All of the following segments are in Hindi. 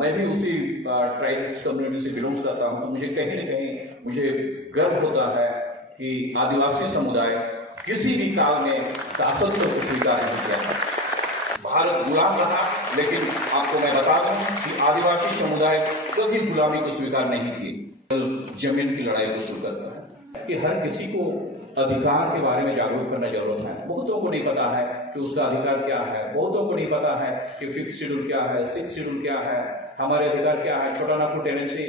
मैं भी उसी ट्राइब्स कम्युनिटी से बिलोंग करता हूं, तो मुझे कहीं न कहीं मुझे गर्व होता है कि आदिवासी समुदाय किसी भी काल में दासत्व को स्वीकार नहीं किया था। भारत गुलाम रहा, लेकिन आपको मैं बता दूं कि आदिवासी समुदाय कभी गुलामी को स्वीकार नहीं की, जमीन की लड़ाई को शुरू करता है कि हर किसी को अधिकार के बारे में जागरूक करना जरूरत है। बहुतों को नहीं पता है कि उसका अधिकार क्या है, बहुतों को नहीं पता है कि 5th शेड्यूल क्या है, 6th शेड्यूल क्या है, हमारे अधिकार क्या है। छोटा नागपुर टेनेंसी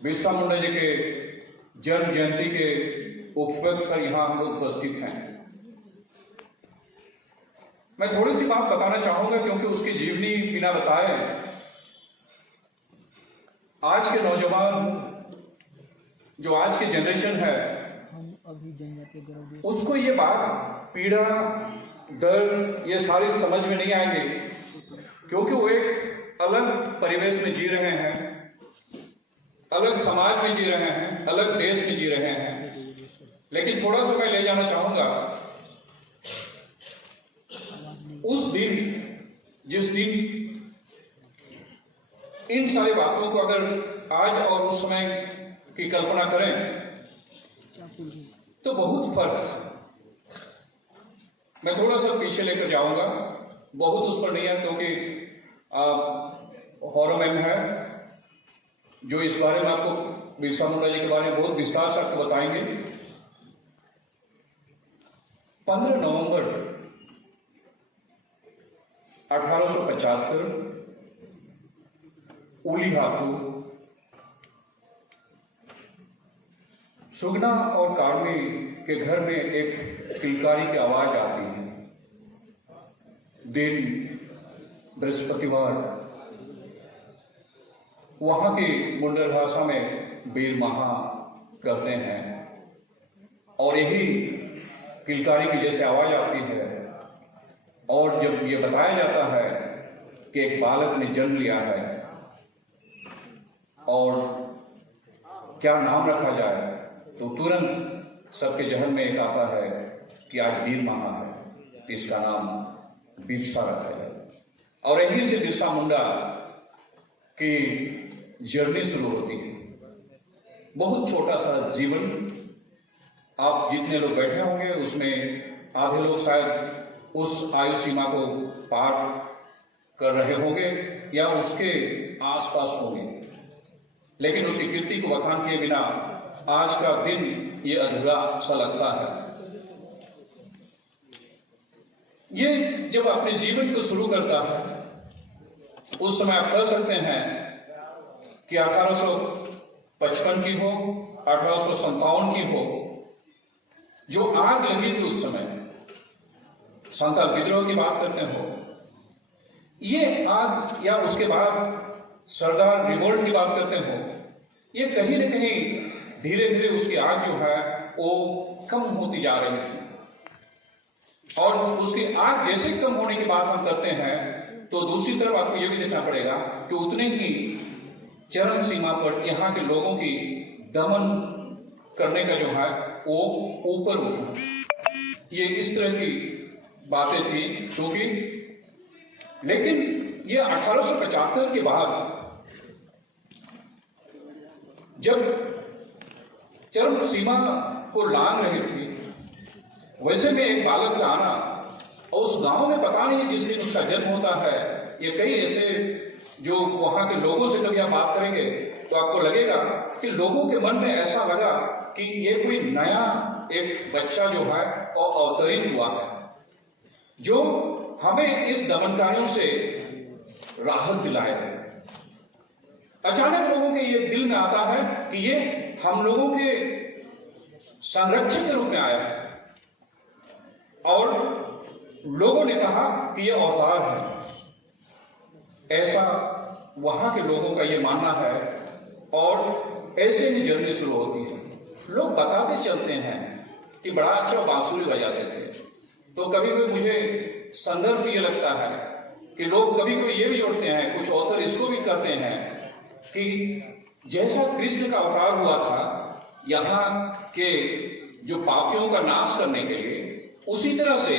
बिरसा मुंडा जी के जन्म जयंती के उपलक्ष्य पर यहाँ हम लोग उपस्थित हैं। मैं थोड़ी सी बात बताना चाहूंगा क्योंकि उसकी जीवनी बिना बताए आज के नौजवान, जो आज की जनरेशन है, उसको ये बात, पीड़ा, दर्द, ये सारे समझ में नहीं आएंगे क्योंकि वो एक अलग परिवेश में जी रहे हैं, अलग समाज में जी रहे हैं, अलग देश में जी रहे हैं। लेकिन थोड़ा सा मैं ले जाना चाहूंगा उस दिन, जिस दिन इन सारी बातों को अगर आज और उस समय की कल्पना करें तो बहुत फर्क है। मैं थोड़ा सा पीछे लेकर जाऊंगा, बहुत उस पर नहीं है क्योंकि हॉरर मैम है जो इस बारे में आपको, बिरसा मुंडा जी के बारे में बहुत विस्तार से आपको बताएंगे। 15 नवंबर 1875 उलीहापुर, सुगना और कार्मी के घर में एक किलकारी की आवाज आती है। दिन बृहस्पतिवार, वहां की मुंडर भाषा में बीर महा करते हैं और यही किलकारी की जैसे आवाज आती है। और जब ये बताया जाता है कि एक बालक ने जन्म लिया है और क्या नाम रखा जाए, तो तुरंत सबके जहन में एक आता है कि आज बीर महा है, तो इसका नाम बिरसा रखा जाए। और यहीं से बिरसा मुंडा की जर्नी शुरू होती है। बहुत छोटा सा जीवन, आप जितने लोग बैठे होंगे उसमें आधे लोग शायद उस आयु सीमा को पार कर रहे होंगे या उसके आसपास होंगे, लेकिन उसकी कीर्ति को बखान किए बिना आज का दिन ये अधूरा सा लगता है। ये जब अपने जीवन को शुरू करता है उस समय आप कह सकते हैं कि 1855 की हो, 1857 की हो, जो आग लगी थी उस समय, संथाल विद्रोह की बात करते हो, ये आग, या उसके बाद सरदार रिवोल्ट की बात करते हो, ये कहीं न कहीं धीरे धीरे उसकी आग जो है वो कम होती जा रही थी। और उसकी आग जैसे कम होने की बात हम करते हैं तो दूसरी तरफ आपको यह भी देखना पड़ेगा कि उतने ही चरम सीमा पर यहाँ के लोगों की दमन करने का जो है वो ऊपर उठा। ये इस तरह की बातें थी क्योंकि, लेकिन ये 1875 के बाद जब चरम सीमा को लांघ रही थी, वैसे में एक बालक का आना, और उस गांव में पता नहीं जिस दिन उसका जन्म होता है, ये कई ऐसे जो वहां के लोगों से कभी आप बात करेंगे तो आपको लगेगा कि लोगों के मन में ऐसा लगा कि ये कोई नया एक बच्चा जो है अवतरित हुआ है, जो हमें इस दमनकारियों से राहत दिलाएगा। अचानक लोगों के ये दिल में आता है कि ये हम लोगों के संरक्षक के रूप में आया है, और लोगों ने कहा कि ये अवतार है। ऐसा वहां के लोगों का ये मानना है, और ऐसे ही जर्नी शुरू होती है। लोग बताते चलते हैं कि बड़ा अच्छा बांसुरी बजाते थे। तो कभी कभी मुझे संदर्भ ये लगता है कि लोग कभी कभी ये भी जोड़ते हैं, कुछ ऑथर इसको भी कहते हैं कि जैसा कृष्ण का अवतार हुआ था यहाँ के जो पापियों का नाश करने के लिए, उसी तरह से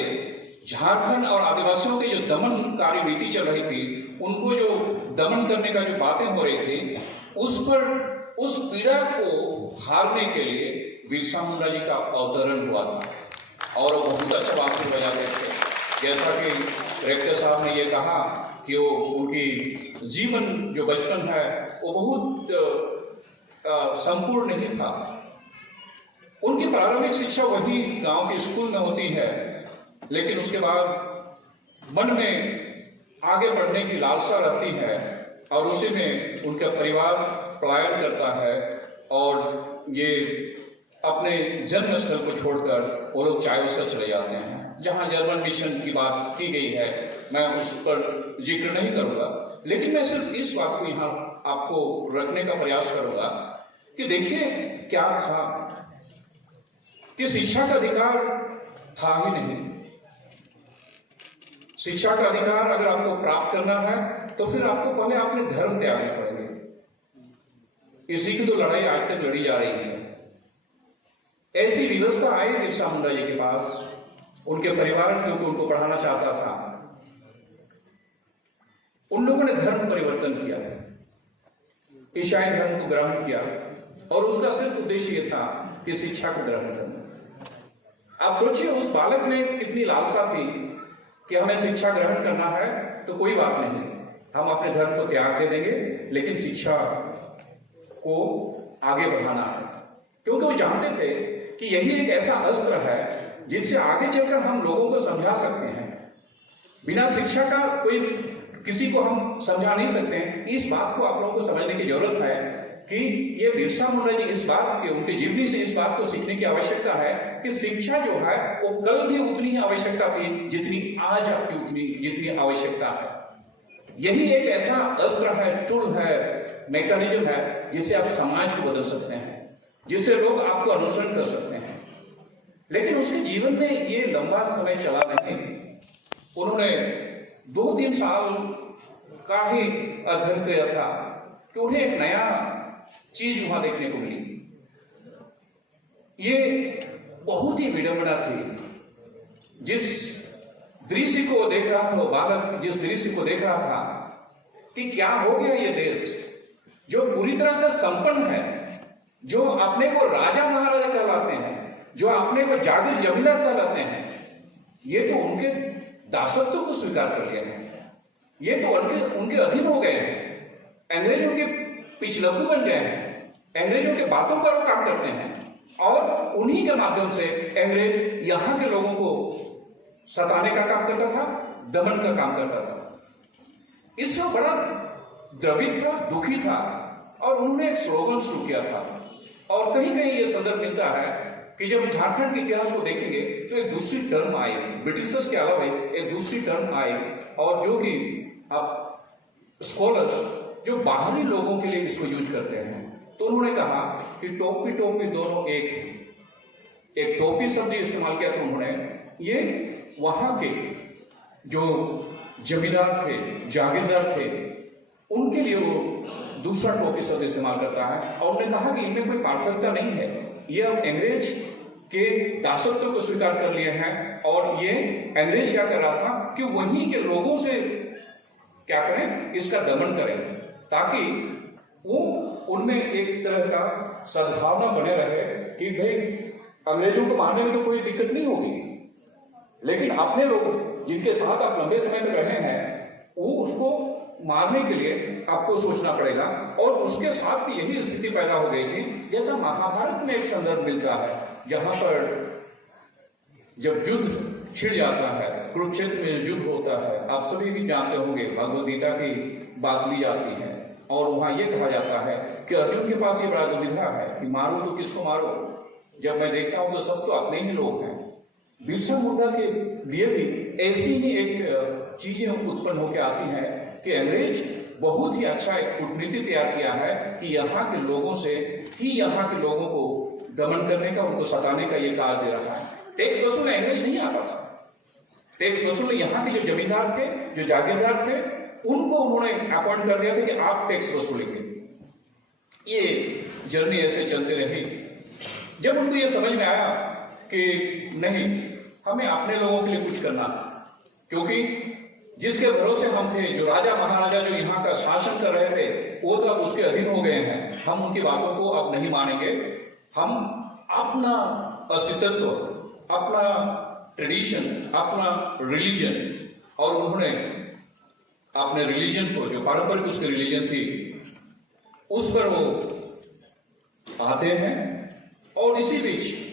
झारखंड और आदिवासियों की जो दमनकारी नीति चल रही थी, उनको जो दमन करने का जो बातें हो रही थी, उस पर उस पीड़ा को हारने के लिए बिरसा मुंडा जी का अवतरण हुआ था। और वो बहुत अच्छा बांसुरी बजाते थे। जैसा कि रेक्टर साहब ने ये कहा कि वो उनकी जीवन जो बचपन है वो बहुत संपूर्ण नहीं था। उनकी प्रारंभिक शिक्षा वही गांव के स्कूल में होती है, लेकिन उसके बाद मन में आगे बढ़ने की लालसा रहती है, और उसी में उनका परिवार पलायन करता है, और ये अपने जन्म स्थल को छोड़कर वो लोग चायोसा चले जाते हैं, जहां जर्मन मिशन की बात की गई है। मैं उस पर जिक्र नहीं करूंगा, लेकिन मैं सिर्फ इस बात को यहां आपको रखने का प्रयास करूंगा कि देखिए क्या था कि शिक्षा का अधिकार था ही नहीं। शिक्षा का अधिकार अगर आपको प्राप्त करना है तो फिर आपको पहले अपने धर्म त्यागने पड़ेंगे। इसी की तो लड़ाई आज तक लड़ी जा रही है। ऐसी व्यवस्था आई बिरसा मुंडा जी के पास, उनके परिवार क्योंकि उनको पढ़ाना चाहता था, उन लोगों ने धर्म परिवर्तन किया, ईसाई धर्म को ग्रहण किया, और उसका सिर्फ उद्देश्य यह था कि शिक्षा को ग्रहण करना। आप सोचिए उस बालक में कितनी लालसा थी कि हमें शिक्षा ग्रहण करना है तो कोई बात नहीं, हम अपने धर्म को त्याग दे देंगे, लेकिन शिक्षा को आगे बढ़ाना है। क्योंकि वो जानते थे कि यही एक ऐसा अस्त्र है जिससे आगे चलकर हम लोगों को समझा सकते हैं। बिना शिक्षा का कोई किसी को हम समझा नहीं सकते हैं। इस बात को आप लोगों को समझने की जरूरत है कि ये बिरसा मुंडा जी इस बात की, उनकी जीवनी से इस बात को सीखने की आवश्यकता है कि शिक्षा जो है वो कल भी उतनी ही आवश्यकता थी जितनी आज आपकी उतनी जितनी आवश्यकता है। यही एक ऐसा अस्त्र है, टूल है, मैकेनिज्म है जिससे आप समाज को बदल सकते हैं, जिससे लोग आपको अनुसरण कर सकते हैं। लेकिन उसके जीवन में ये लंबा समय चला नहीं। उन्होंने 2-3 साल का ही अध्ययन किया था कि उन्हें एक नया चीज वहां देखने को मिली। ये बहुत ही विडंबना थी। जिस दृश्य को देख रहा था वो बालक, जिस दृश्य को देख रहा था कि क्या हो गया ये देश जो पूरी तरह से संपन्न है, जो अपने को राजा महाराजा कहलाते हैं, जो अपने को जागीर जमींदार कहलाते हैं, ये तो उनके दासत्व को स्वीकार कर लिया है। ये तो उनके अधीन हो गए हैं, अंग्रेजों के पिछलग्गू बन गए हैं, अंग्रेजों के बातों पर वो काम करते हैं, और उन्हीं के माध्यम से अंग्रेज यहां के लोगों को सताने का काम करता था, दमन का काम करता था। इससे बड़ा द्रवित था, दुखी था, और उन्होंने एक स्लोगन शुरू किया था। और कहीं कहीं यह संदर्भ मिलता है कि जब झारखंड के इतिहास को देखेंगे तो एक दूसरी टर्म आई, ब्रिटिशर्स के अलावा एक दूसरी टर्म आई, और जो कि आप स्कॉलर्स जो बाहरी लोगों के लिए इसको यूज करते हैं। तो उन्होंने कहा कि टोपी टोपी दोनों एक टोपी शब्द इस्तेमाल किया था उन्होंने। ये वहां के जो जमींदार थे, जागीरदार थे, उनके लिए वो दूसरा टोपी शब्द इस्तेमाल करता है। और उन्होंने कहा कि इनमें कोई पार्थक्यता नहीं है, ये अब अंग्रेज के दासत्व को स्वीकार कर लिए हैं, और ये अंग्रेज क्या कर रहा था कि वहीं के लोगों से क्या करें, इसका दमन करें, ताकि वो उनमें एक तरह का सद्भावना बने रहे कि भाई अंग्रेजों को मारने में तो कोई दिक्कत नहीं होगी, लेकिन अपने लोग जिनके साथ आप लंबे समय तक रहे हैं वो उसको मारने के लिए आपको सोचना पड़ेगा। और उसके साथ भी यही स्थिति पैदा हो गई थी जैसा महाभारत में एक संदर्भ मिलता है, जहां पर जब युद्ध छिड़ जाता है, कुरुक्षेत्र में युद्ध होता है, आप सभी भी जानते होंगे, भगवद गीता की बात ली जाती है और वहां यह कहा जाता है कि अर्जुन के पास ये बड़ा दुविधा है कि मारो तो किसको मारो, जब मैं देखता हूं तो सब तो अपने ही लोग हैं। बिरसा मुंडा के लिए भी ऐसी ही एक चीजें उत्पन्न होकर आती हैं कि अंग्रेज बहुत ही अच्छा एक कूटनीति तैयार किया है कि यहाँ के लोगों से ही यहाँ के लोगों को दमन करने का, उनको सताने का ये कार्य दे रहा है। टैक्स वसूलने अंग्रेज नहीं आता था, टैक्स वसूलने यहाँ के जो जमींदार थे, जो जागीरदार थे, उनको उन्होंने अपॉइंट कर दिया था कि आप टैक्स वसूलेंगे। ये जर्नी ऐसे चलते रही। जब उनको ये समझ में आया कि नहीं, हमें अपने लोगों के लिए कुछ करना, क्योंकि जिसके भरोसे हम थे, जो राजा महाराजा जो यहाँ का शासन कर रहे थे, वो तो अब उसके अधीन हो गए हैं, हम उनकी बातों को अब नहीं मानेंगे। हम अपना अस्तित्व, अपना ट्रेडिशन, अपना रिलीजन, और उन्होंने अपने रिलीजन को, जो पारंपरिक उसकी रिलीजन थी, उस पर वो आते हैं। और इसी बीच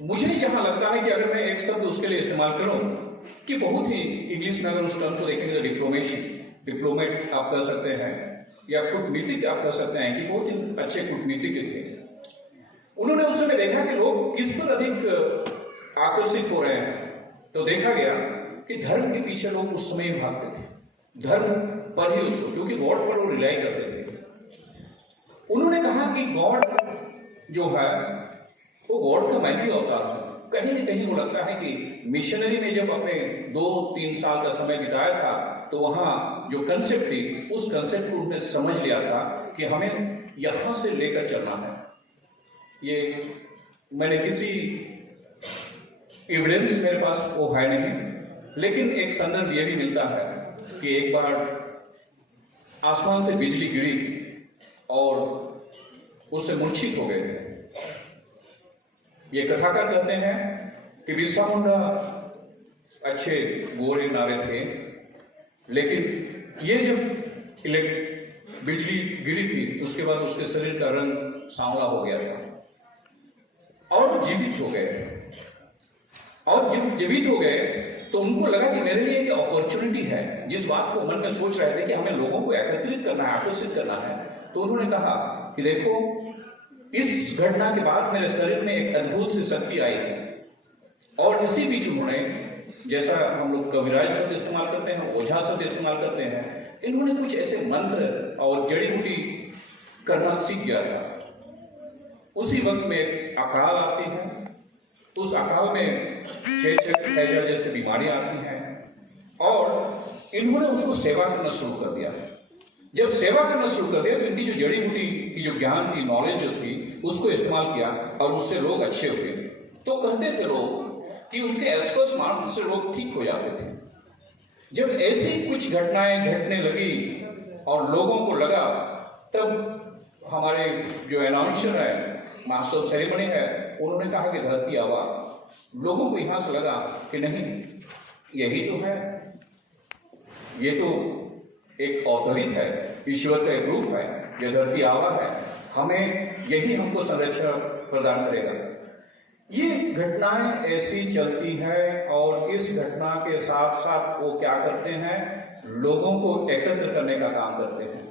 मुझे यहां लगता है कि अगर मैं एक शब्द उसके लिए इस्तेमाल करूं कि बहुत ही इंग्लिश में अगर उस टर्म को देखेंगे तो डिप्लोमेसी, डिप्लोमेट आप कह सकते हैं, या कूटनीतिक आप कह सकते हैं, कि बहुत ही अच्छे कूटनीतिक थे। उन्होंने उस समय देखा कि लोग किस पर अधिक आकर्षित हो रहे हैं, तो देखा गया कि धर्म के पीछे लोग उस समय भागते थे, धर्म पर ही उसको, क्योंकि गॉड पर वो रिलाई करते थे। उन्होंने कहा कि गॉड जो है वो गॉड का मैन्यू अवतार है। कहीं न कहीं वो लगता है कि मिशनरी ने जब अपने 2-3 साल का समय बिताया था, तो वहां जो कंसेप्ट थी, उस कंसेप्ट को उन्होंने समझ लिया था कि हमें यहां से लेकर चलना है। ये मैंने किसी एविडेंस मेरे पास वो है नहीं, लेकिन एक संदर्भ ये भी मिलता है कि एक बार आसमान से बिजली गिरी और उससे मूर्छित हो गए थे। ये कथाकार कहते हैं कि बिरसा मुंडा अच्छे गोरे नारे थे, लेकिन ये जब बिजली गिरी थी, उसके बाद उसके शरीर का रंग सांवला हो गया था और जीवित हो गए। और जब जीवित हो गए तो उनको लगा कि मेरे लिए एक अपॉर्चुनिटी है, जिस बात को मन में सोच रहे थे कि हमें लोगों को एकत्रित करना है, आकर्षित करना है। तो उन्होंने कहा कि देखो, इस घटना के बाद मेरे शरीर में एक अद्भुत सी शक्ति आई है। और इसी बीच उन्होंने, जैसा हम लोग कविराज शब्द इस्तेमाल करते हैं, ओझा शब्द इस्तेमाल करते हैं, इन्होंने कुछ ऐसे मंत्र और जड़ी बूटी करना सीख गया था। उसी वक्त में अकाल आती है, उस अकाल में हैजा जैसे बीमारियां आती हैं, और इन्होंने उसको सेवा करना शुरू कर दिया। जब सेवा करना शुरू कर दिया तो इनकी जो जड़ी बूटी की जो ज्ञान थी, नॉलेज जो थी, उसको इस्तेमाल किया और उससे लोग अच्छे हुए। तो कहते थे लोग कि उनके एस्कोस मार्ग से लोग ठीक हो जाते थे। जब ऐसी कुछ घटनाएं घटने लगी और लोगों को लगा, तब हमारे जो अनाउंसर है, मास्टर ऑफ सेरेमनी है, उन्होंने कहा कि धरती आवा। लोगों को यहां से लगा कि नहीं, यही तो है, ये तो एक अवतरित है, ईश्वर का एक रूप है, यह धरती आवा है, हमें यही हमको संरक्षण प्रदान करेगा। ये घटनाएं ऐसी चलती हैं और इस घटना के साथ साथ वो क्या करते हैं, लोगों को एकत्र करने का काम करते हैं।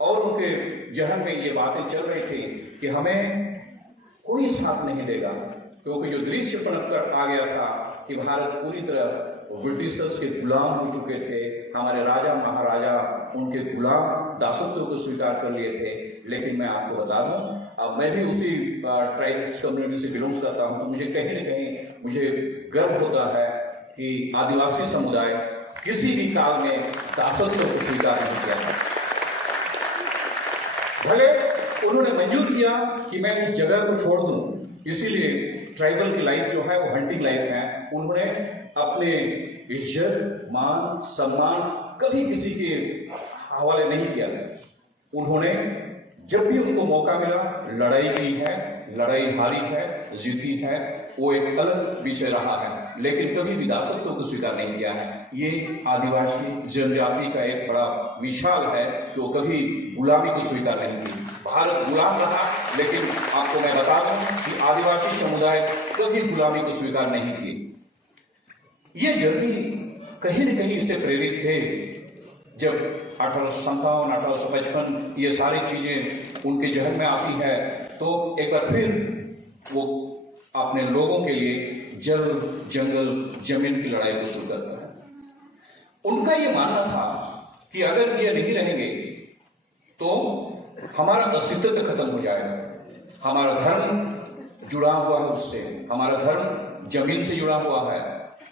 और उनके जहन में ये बातें चल रही थी कि हमें कोई साथ नहीं देगा, क्योंकि जो दृश्य पनप कर आ गया था कि भारत पूरी तरह ब्रिटिशर्स के गुलाम हो चुके थे, हमारे राजा महाराजा उनके गुलाम दासत्व को स्वीकार कर लिए थे। लेकिन मैं आपको बता दूं, अब मैं भी उसी ट्राइब्स कम्युनिटी से बिलोंग करता हूं, तो मुझे कहीं न कहीं मुझे गर्व होता है कि आदिवासी समुदाय किसी भी काल में दासत्व को स्वीकार नहीं किया था। भले उन्होंने मंजूर किया कि मैं उस जगह को छोड़ दूं, इसीलिए ट्राइबल की लाइफ जो है वो हंटिंग लाइफ है। उन्होंने अपने इज्जत, मान, सम्मान कभी किसी के हवाले नहीं किया। उन्होंने जब भी उनको मौका मिला लड़ाई की है, लड़ाई हारी है, जीती है, वो एक अलग विषय रहा है, लेकिन कभी विरासतों को स्वीकार नहीं किया है। ये आदिवासी जनजाति का एक बड़ा विशाल है कि वो कभी गुलामी को स्वीकार नहीं की। भारत गुलाम रहा, लेकिन आपको मैं बता दूं कि आदिवासी समुदाय कभी गुलामी को स्वीकार नहीं की। ये जर्नी कहीं न कहीं इससे प्रेरित थे। जब 1857, 1855 ये सारी चीजें उनके जहन में आती है, तो एक बार फिर वो अपने लोगों के लिए जल, जंगल, जमीन की लड़ाई को शुरू करता है। उनका ये मानना था कि अगर ये नहीं रहेंगे तो हमारा अस्तित्व खत्म हो जाएगा। हमारा धर्म जुड़ा हुआ है उससे, हमारा धर्म जमीन से जुड़ा हुआ है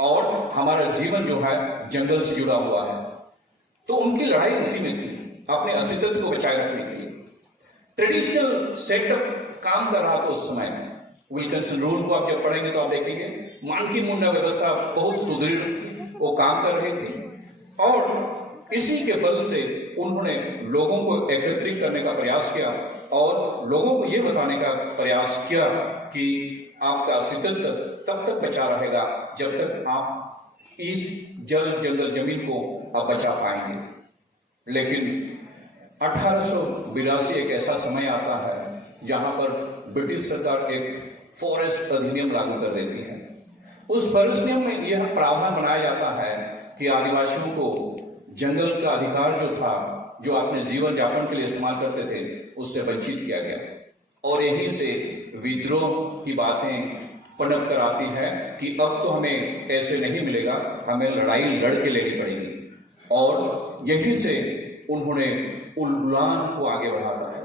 और हमारा जीवन जो है जंगल से जुड़ा हुआ है। तो उनकी लड़ाई इसी में थी, अपने अस्तित्व को बचाए रखने के लिए। ट्रेडिशनल सेटअप काम कर रहा था उस समय। विल्किंसन रूल को आप जब पढ़ेंगे तो आप देखेंगे मानकी मुंडा व्यवस्था बहुत सुदृढ़ वो काम कर रहे थे और इसी के बल से उन्होंने लोगों को एकत्रित करने का प्रयास किया और लोगों को यह बताने का प्रयास किया कि आपका अस्तित्व तब तक बचा रहेगा जब तक आप इस जल, जंगल, जमीन को आप बचा पाएंगे। लेकिन 1882 एक ऐसा समय आता है जहां पर ब्रिटिश सरकार एक फॉरेस्ट अधिनियम लागू कर देती है। उस फॉरेस्ट नियम में यह प्रावधान बनाया जाता है कि आदिवासियों को जंगल का अधिकार जो था, जो अपने जीवन यापन के लिए इस्तेमाल करते थे, उससे वंचित किया गया। और यहीं से विद्रोह की बातें पनप कर आती है कि अब तो हमें ऐसे नहीं मिलेगा, हमें लड़ाई लड़ के लेनी पड़ेगी। और यहीं से उन्होंने उलगुलान को आगे बढ़ाता है।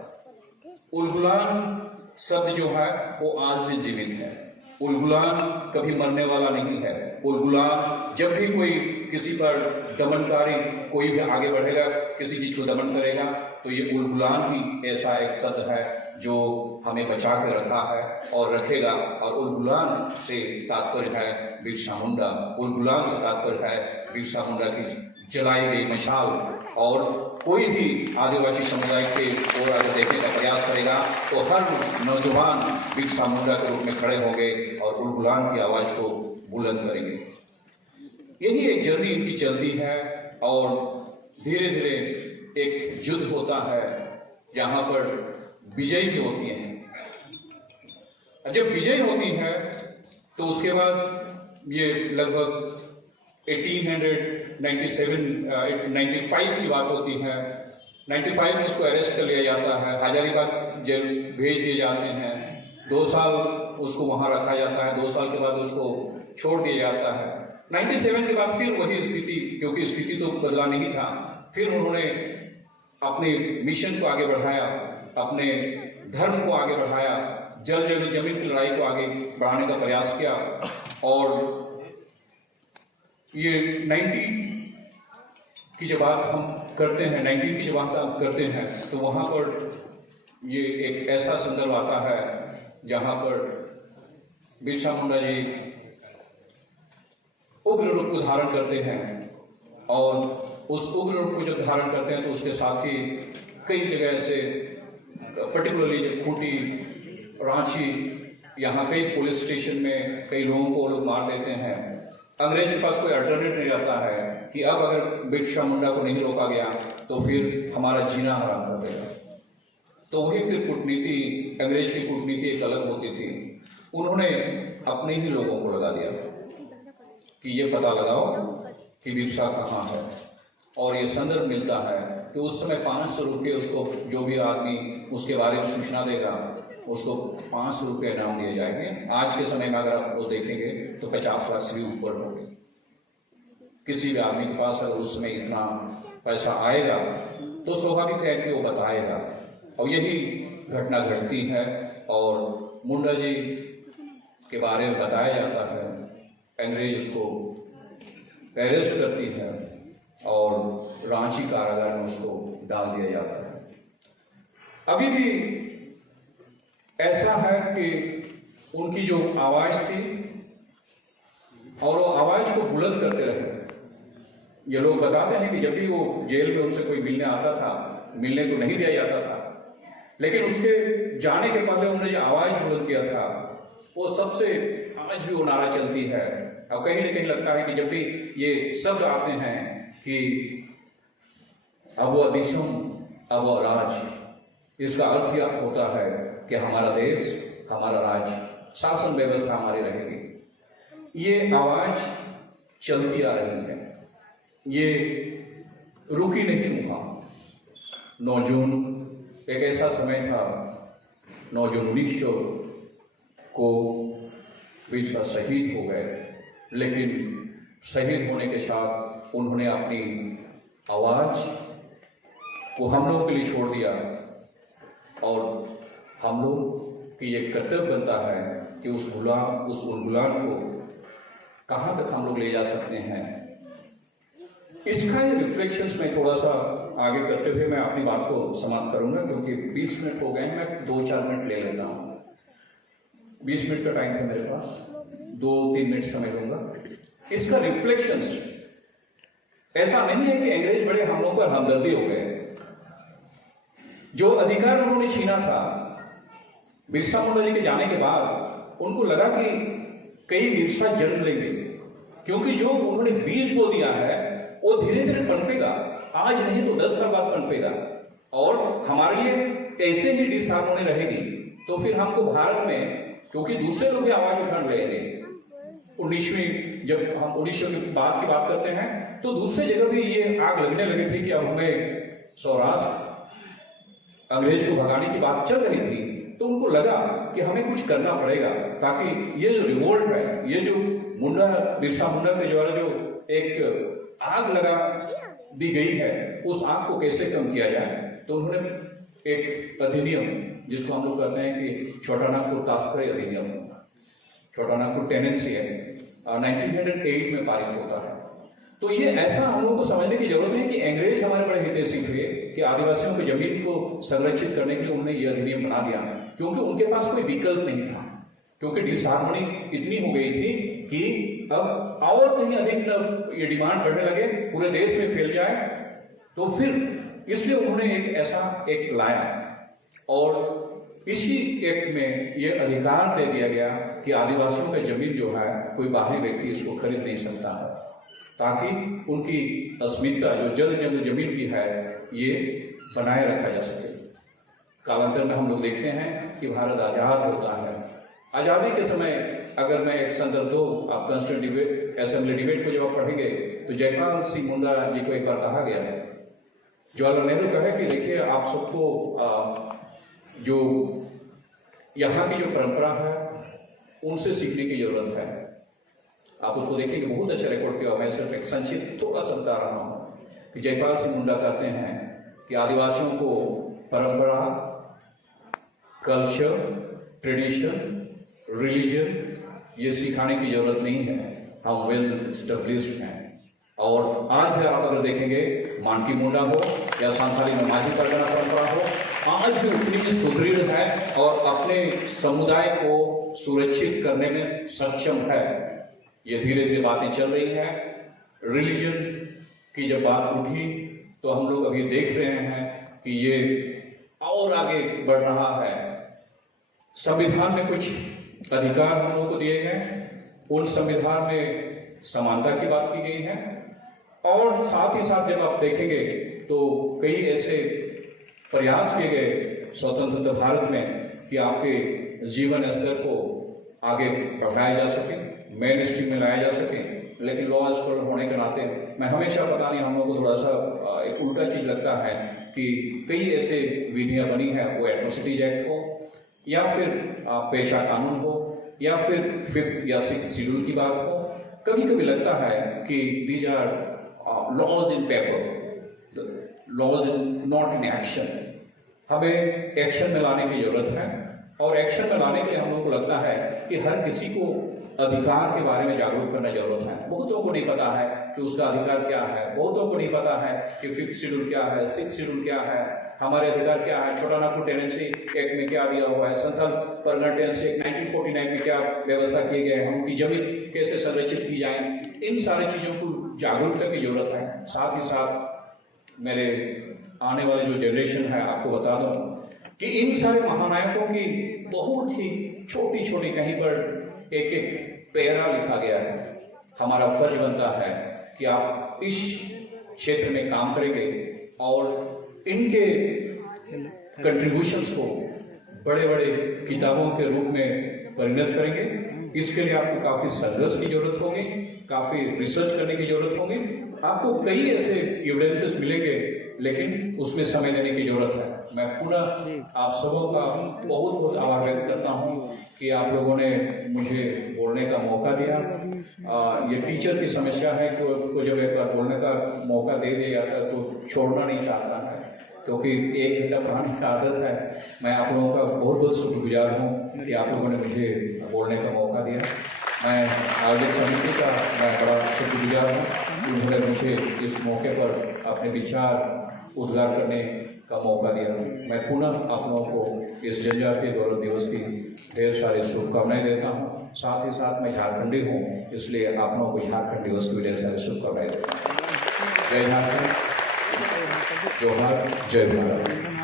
उलगुलान शब्द जो है वो आज भी जीवित है। उलगुलान कभी मरने वाला नहीं है। उलगुलान जब भी कोई किसी पर दमनकारी कोई भी आगे बढ़ेगा, किसी चीज को दमन करेगा, तो ये उलगुलान ही ऐसा एक शब्द है जो हमें बचा के रखा है और रखेगा। और उलगुलान से तात्पर्य है बिरसा मुंडा। उलगुलान से तात्पर्य है बिरसा मुंडा की जलाई गई मशाल। और कोई भी आदिवासी समुदाय के ओर अगर देखने का प्रयास करेगा तो हर नौजवान बिरसा मुंडा के रूप में खड़े होंगे और उलगुलान की आवाज को बुलंद करेंगे। यही एक जर्नी इनकी चलती है और धीरे धीरे एक युद्ध होता है जहां पर विजय भी होती है। जब विजय होती है तो उसके बाद ये लगभग 1895 की बात होती है। 95 में उसको अरेस्ट कर लिया जाता है, हजारीबाग जेल भेज दिए जाते हैं। 2 साल उसको वहां रखा जाता है, 2 साल के बाद उसको छोड़ दिया जाता है। 97 के बाद फिर वही स्थिति, क्योंकि स्थिति तो बदला नहीं था, फिर उन्होंने अपने मिशन को आगे बढ़ाया, अपने धर्म को आगे बढ़ाया, जल, जंगल, जमीन की लड़ाई को आगे बढ़ाने का प्रयास किया। और ये 90 की जब बात हम करते हैं, 19 की जब बात हम करते हैं, तो वहां पर ये एक ऐसा संदर्भ आता है जहां पर बिरसा मुंडा जी उग्र रूप को धारण करते हैं। और उस उग्र रूप को जब धारण करते हैं तो उसके साथ ही कई जगह से, पर्टिकुलरली खूंटी, रांची, यहाँ कई पुलिस स्टेशन में कई लोगों को लोग मार देते हैं। अंग्रेज के पास कोई अल्टरनेट नहीं रहता है कि अब अगर बिरसा मुंडा को नहीं रोका गया तो फिर हमारा जीना हराम कर देगा। तो वही फिर कूटनीति, अंग्रेज की कूटनीति एक अलग होती थी। उन्होंने अपने ही लोगों को लगा दिया कि ये पता लगाओ कि बिरसा कहाँ है। और ये संदर्भ मिलता है कि उस समय 500 रुपये उसको, जो भी आदमी उसके बारे में सूचना देगा, उसको 500 रुपये इनाम दिए जाएंगे। आज के समय में अगर आप वो देखेंगे तो 50 लाख से भी ऊपर होंगे। किसी भी आदमी के पास अगर उस समय इतना पैसा आएगा तो स्वाभाविक है कि वो बताएगा। और यही घटना घटती है और मुंडा जी के बारे में बताया जाता है। अंग्रेज उसको अरेस्ट करती है और रांची कारागार में उसको डाल दिया जाता है। अभी भी ऐसा है कि उनकी जो आवाज थी और वो आवाज को बुलंद करते रहे। ये लोग बताते हैं कि जब भी वो जेल में उनसे कोई मिलने आता था, मिलने को नहीं दिया जाता था, लेकिन उसके जाने के पहले उन्होंने जो आवाज बुलंद किया था वो सबसे आज भी वो नारा चलती है। और कहीं ना कहीं लगता है कि जब भी ये शब्द आते हैं कि अब वो दिशम अब वो राज, इसका अर्थ यह होता है कि हमारा देश, हमारा राज्य, शासन व्यवस्था हमारी रहेगी। ये आवाज चलती आ रही है, ये रुकी नहीं हुआ। 9 जून एक ऐसा समय था, 9 जून 1900 को बिरसा शहीद हो गए, लेकिन शहीद होने के साथ उन्होंने अपनी आवाज को हम लोगों के लिए छोड़ दिया। और हम लोग की ये कर्तव्य बनता है कि उस गुलाम को कहाँ तक हम लोग ले जा सकते हैं। इसका ये रिफ्लेक्शंस में थोड़ा सा आगे करते हुए मैं अपनी बात को समाप्त करूंगा, क्योंकि 20 मिनट हो गए, मैं 2-4 मिनट ले लेता हूं। 20 मिनट का टाइम था मेरे पास, 2-3 मिनट समय लूंगा। इसका रिफ्लेक्शंस ऐसा नहीं है कि अंग्रेज बड़े हम लोग पर हमदर्दी हो गए। जो अधिकार उन्होंने छीना था बिरसा मुंडा जी के जाने के बाद, उनको लगा कि कई बिरसा जन्म लेंगे, क्योंकि जो उन्होंने बीज बो दिया है वो धीरे धीरे पनपेगा, आज नहीं तो 10 साल बाद पनपेगा, और हमारे लिए ऐसे ही डिसहार्मनी रहेगी। तो फिर हमको भारत में, क्योंकि दूसरे लोग आवाज उठाने लगेंगे, 19वीं जब हम 1900 की बात करते हैं तो दूसरे जगह भी ये आग लगने लगी थी कि अब हमें सौराष्ट्र अंग्रेज को भगाने की बात चल रही थी। तो उनको लगा कि हमें कुछ करना पड़ेगा, ताकि ये जो रिवोल्ट है, ये जो बिरसा मुंडा के द्वारा जो एक आग लगा दी गई है, उस आग को कैसे कम किया जाए। तो उन्होंने एक अधिनियम, जिसको हम लोग कहते हैं कि छोटा नागपुर तास्करी अधिनियम, छोटा नागपुर टेनेंसी एक्ट 1908 में पारित होता है। तो ये ऐसा हम लोगों को समझने की जरूरत है कि अंग्रेज हमारे बड़े हितैषी थे कि आदिवासियों की जमीन को संरक्षित करने के लिए उन्होंने यह अधिनियम बना दिया, क्योंकि उनके पास कोई विकल्प नहीं था, क्योंकि डिसहार्मनी इतनी हो गई थी कि अब और कहीं अधिक ये डिमांड बढ़ने लगे, पूरे देश में फैल जाए। तो फिर इसलिए उन्होंने एक ऐसा एक्ट लाया, और इसी एक्ट में यह अधिकार दे दिया गया कि आदिवासियों का जमीन जो है कोई बाहरी व्यक्ति इसको खरीद नहीं सकता है, ताकि उनकी अस्मिता जो जल जंगल जमीन की है ये बनाए रखा जा सके। कालांतर में हम लोग देखते हैं कि भारत आजाद होता है। आजादी के समय अगर मैं एक संदर्भ दो, आप कॉन्स्टिट्यूंट असेंबली डिबेट को जब आप पढ़ेंगे तो जयपाल सिंह मुंडा जी को एक बार कहा गया है, जवाहरलाल नेहरू कहे कि देखिए आप सबको जो यहाँ की जो परंपरा है उनसे सीखने की जरूरत है। आप उसको देखेंगे, बहुत अच्छा रिकॉर्ड किया। मैं सिर्फ एक संक्षिप्त थोड़ा सा बता रहा हूँ कि जयपाल सिंह मुंडा कहते हैं कि आदिवासियों को परंपरा, कल्चर, ट्रेडिशन, रिलीजन ये सिखाने की जरूरत नहीं है, हम वेल एस्टेब्लिश्ड हैं। और आज भी आप अगर देखेंगे, मानकी मुंडा हो या संथाली में माझी परगना परंपरा हो, आज भी उतनी ही सुदृढ़ है और अपने समुदाय को सुरक्षित करने में सक्षम है। ये धीरे धीरे बातें चल रही हैं। रिलीजन की जब बात उठी तो हम लोग अभी देख रहे हैं कि ये और आगे बढ़ रहा है। संविधान में कुछ अधिकार हम लोगों को दिए गए, उन संविधान में समानता की बात की गई है, और साथ ही साथ जब आप देखेंगे तो कई ऐसे प्रयास किए गए स्वतंत्रता भारत में कि आपके जीवन स्तर को आगे बढ़ाया जा सके, मेन स्ट्रीम में लाया जा सके। लेकिन लॉ स्कॉलर होने के नाते मैं हमेशा, पता नहीं हम लोग को थोड़ा सा एक उल्टा चीज लगता है कि कई ऐसे विधियां बनी है, वो एट्रोसिटीज एक्ट हो या फिर पेशा कानून हो या फिर 5th या 6th शेड्यूल की बात हो, कभी कभी लगता है कि these are laws in paper, laws in not in action. हमें एक्शन में लाने की जरूरत है, और एक्शन में लाने के लिए हम लोग को लगता है कि हर किसी को अधिकार के बारे में जागरूक करना जरूरत है। बहुतों को नहीं पता है कि उसका अधिकार क्या है, बहुतों को नहीं पता है कि 5th शेड्यूल क्या है, 6th शेड्यूल क्या है, हमारे अधिकार क्या है, छोटा नागपुर टेनेंसी एक्ट में क्या दिया हुआ है, संथाल परगना टेनेंसी एक्ट 1949 में क्या व्यवस्था किए गए हैं, उनकी जमीन कैसे संरक्षित की जाए, इन सारी चीजों को जागरूकता की जरूरत है। साथ ही साथ मेरे आने वाले जो जनरेशन है, आपको बता दूं कि इन सारे महानायकों की बहुत ही छोटी छोटी, कहीं पर एक एक पैरा लिखा गया है। हमारा फर्ज बनता है कि आप इस क्षेत्र में काम करेंगे और इनके कंट्रीब्यूशंस को बड़े बड़े किताबों के रूप में परिणत करेंगे। इसके लिए आपको काफी संघर्ष की जरूरत होगी, काफी रिसर्च करने की जरूरत होगी, आपको कई ऐसे एविडेंसेस मिलेंगे, लेकिन उसमें समय देने की जरूरत है। मैं पुनः आप सबों का बहुत बहुत आभार व्यक्त करता हूं कि आप लोगों ने मुझे बोलने का मौका दिया। ये टीचर की समस्या है कि वो जब एक बार बोलने का मौका दे दिया जाता है तो छोड़ना नहीं चाहता है, क्योंकि एक घंटा पढ़ाने की आदत है। मैं आप लोगों का बहुत बहुत शुक्रगुजार हूँ कि आप लोगों ने मुझे बोलने का मौका दिया। मैं आयोजक समिति का मैं बड़ा शुक्रगुजार हूँ कि उन्होंने मुझे इस मौके पर अपने विचार उद्गार करने का मौका दिया। मैं पुनः आप लोगों को इस जनजातीय गौरव दिवस की ढेर सारी शुभकामनाएं देता हूँ। साथ ही साथ मैं झारखंडी हूँ, इसलिए आप लोगों को झारखंड दिवस की ढेर सारी शुभकामनाएं देता हूँ। जय झारखंड, जोहार, जय भारत।